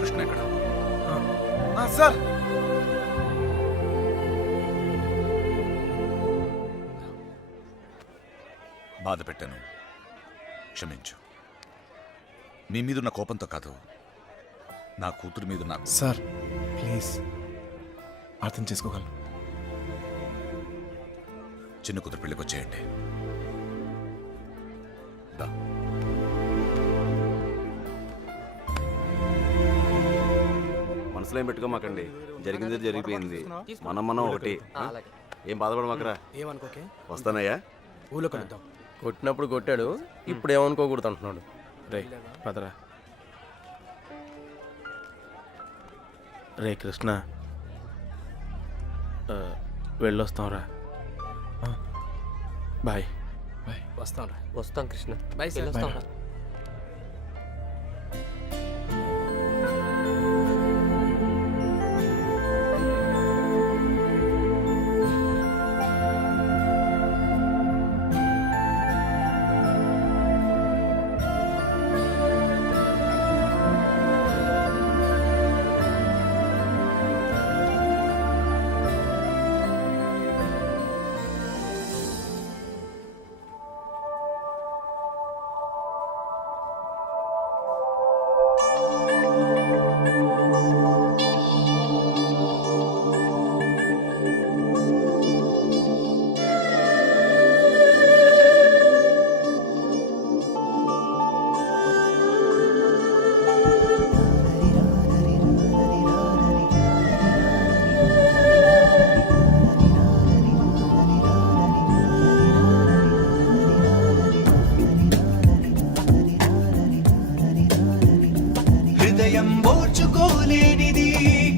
కృష్ణ ఎక్కడ? సార్ బాధ పెట్టాను, క్షమించు. మీ మీదున్న కోపంతో కాదు, నా కూతురు మీద నాకు. సార్ ప్లీజ్ అర్థం చేసుకోగలను. చిన్న కూతురు పెళ్ళికి వచ్చేయండి. దా. మనసులో ఏం పెట్టుకోమాకండి, జరిగింది జరిగిపోయింది. మనం ఒకటి. ఏం బాధపడమాకరా. ఏమనుకోకే, వస్తానయ్యా. ఊళ్ళో కలుద్దాం. కొట్టినప్పుడు కొట్టాడు, ఇప్పుడు ఏమనుకోకూడదు అంటున్నాడు. రే పదరా. రే కృష్ణ, వెళ్ళొస్తాంరా. బాయ్. వస్తాం రా. వస్తాం కృష్ణ. Bye sir. వస్తాం. హృదయం ఓర్చుకోలేనిది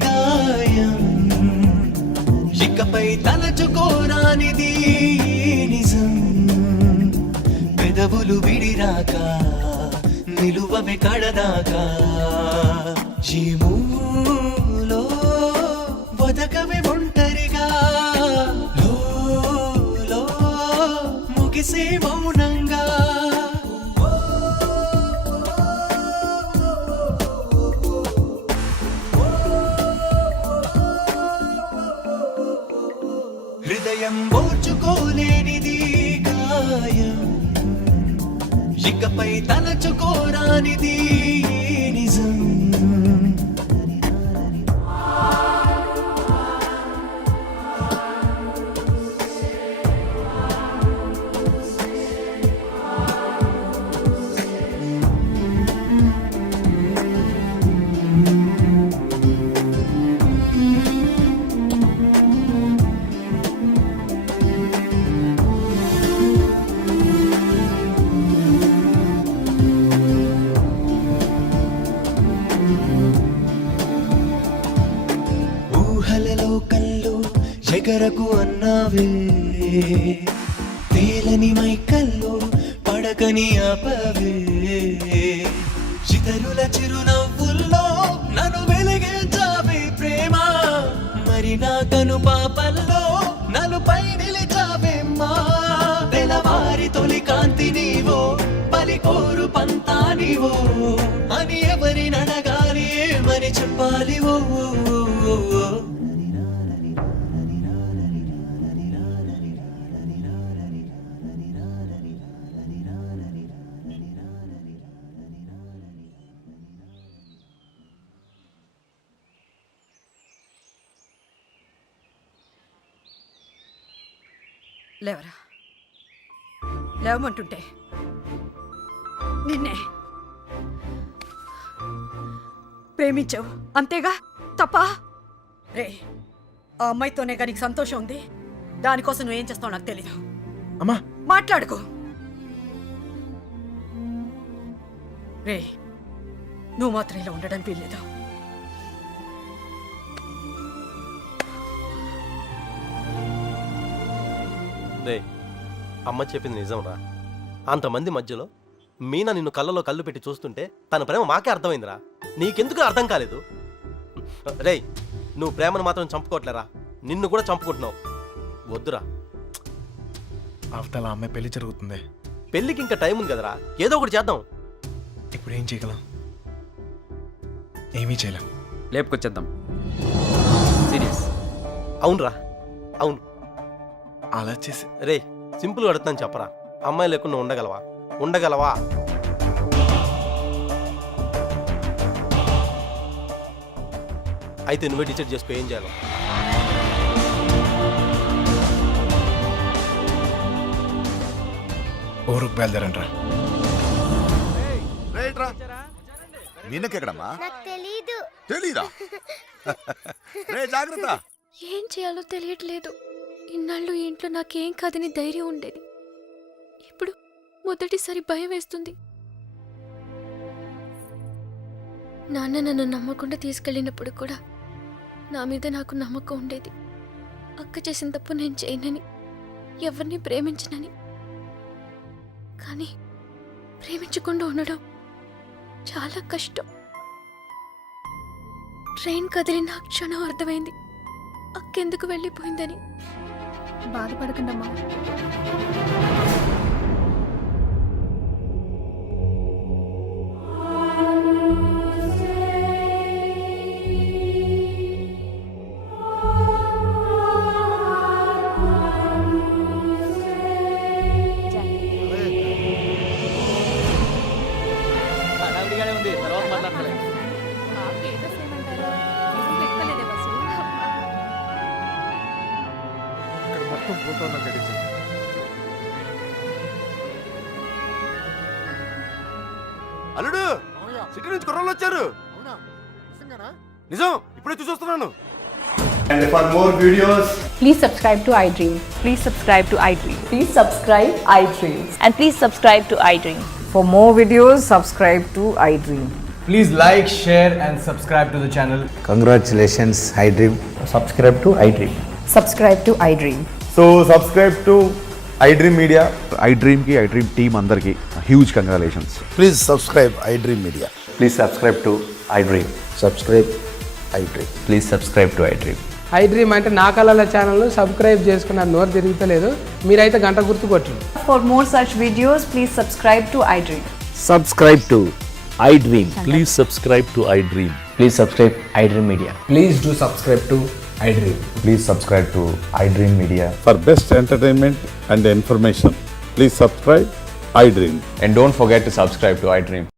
గాయం, ఇకపై తలచుకోరానిది నిజం. పెదవులు విడిరాక నిలువవే కడదాకా, జీములో వదకవే ఒంటరిగా, లో ముగిసే మౌనంగా. హృదయం ఓర్చుకోలేనిది గాయం, ఇకపై తలచుకోరానిది నిజం. ఊహలలో కళ్ళు ఎగరకు అన్నావే, తేలని మైకల్లో పడకని ఆపవే. ఇతరుల చిరునవ్వుల్లో నన్ను వెలిగించావే ప్రేమ, మరి నా కను పాపల్లో నలుపై నిలిచావేమ్మా. తెలవారి తొలి కాంతి నీవో, పలికోరు పంతా నీవో, అని ఎవరి నడగాలి ఏమని చెప్పాలి. ఓ లేవరా, లేవమంటుంటే నిన్నే ప్రేమించావు అంతేగా, తప్ప? రే, ఆ అమ్మాయితోనే కానీ సంతోషం ఉంది, దానికోసం నువ్వేం చేస్తావు నాకు తెలీదు. అమ్మా మాట్లాడుకో. రే, నువ్వు మాత్రం ఇలా ఉండడానికి వీల్లేదు. రే, అమ్మ చెప్పింది నిజంరా. అంతమంది మధ్యలో మీనా నిన్ను కళ్ళలో కళ్ళు పెట్టి చూస్తుంటే తన ప్రేమ మాకే అర్థమైందిరా. నీకెందుకు అర్థం కాలేదు? రే, నువ్వు ప్రేమను మాత్రం చంపుకోవట్లేరా, నిన్ను కూడా చంపుకుంటున్నావు. వద్దురా. అవతల అమ్మాయి పెళ్లి జరుగుతుంది. పెళ్ళికి ఇంకా టైం ఉంది కదరా, ఏదో ఒకటి చేద్దాం. ఇప్పుడు ఏం చేయగలం? ఏమీ చేయలేం. లేపుకొచ్చేద్దాం. సీరియస్. అవునరా, అవును. అలా చేసి రే సింపుల్గా అడుగుతాను చెప్పరా, అమ్మాయి లేకుండా ఉండగలవా? ఉండగలవా? అయితే నువ్వే డిసైడ్ చేసుకో ఏం చేయాలో. ఊరుకు బయలుదేరంట్రా. మీనకెక్కడమ్మా? నాకు తెలీదు. తెలీదా? రే జాగ్రత్త. ఏం చేయాలో తెలియట్లేదు. ఇన్నాళ్ళు ఈ ఇంట్లో నాకేం కాదని ధైర్యం ఉండేది. ఇప్పుడు మొదటిసారి భయం వేస్తుంది. నాన్న నన్ను నమ్మకుండా తీసుకెళ్ళినప్పుడు కూడా నా మీద నాకు నమ్మకం ఉండేది. అక్క చేసిన తప్పు నేను చేయనని, ఎవరిని ప్రేమించనని. కానీ ప్రేమించకుండా ఉండడం చాలా కష్టం. ట్రైన్ కదిలిన క్షణం అర్థమైంది అక్కెందుకు వెళ్ళిపోయిందని. బాధపడకండమ్మా. హడావిడిగానే ఉంది, తర్వాత మాట్లాడలే. ఇక్కడ మొత్తం ఫోటోలో గడిచింది. అల్లుడు, సిటీ నుంచి కుర్రోళ్ళు వచ్చారు. నిజం, ఇప్పుడే చూస్తున్నాను. And for more videos, Please subscribe to iDream. Please subscribe to iDream. Please subscribe iDream. And please subscribe to iDream. For more videos, subscribe to iDream. please like, share, and subscribe to the channel. Congratulations, iDream. Subscribe to iDream. Subscribe to iDream. So subscribe to iDream Media. iDream కి iDream team అందరికి huge congratulations. Please subscribe iDream Media. Please subscribe to iDream. Subscribe iDream. Please subscribe to iDream. iDream అంటే నా కళల channel subscribe చేసుకున్న నోరు తిరుగుతలేదు. మీరైతే గంట గుర్తు కొట్టండి. For more such videos, please subscribe to iDream. Subscribe to iDream. Please subscribe to iDream. Please subscribe iDream Media. Please do subscribe to iDream. Please subscribe to iDream Media. For best entertainment and information, please subscribe iDream. And don't forget to subscribe to iDream.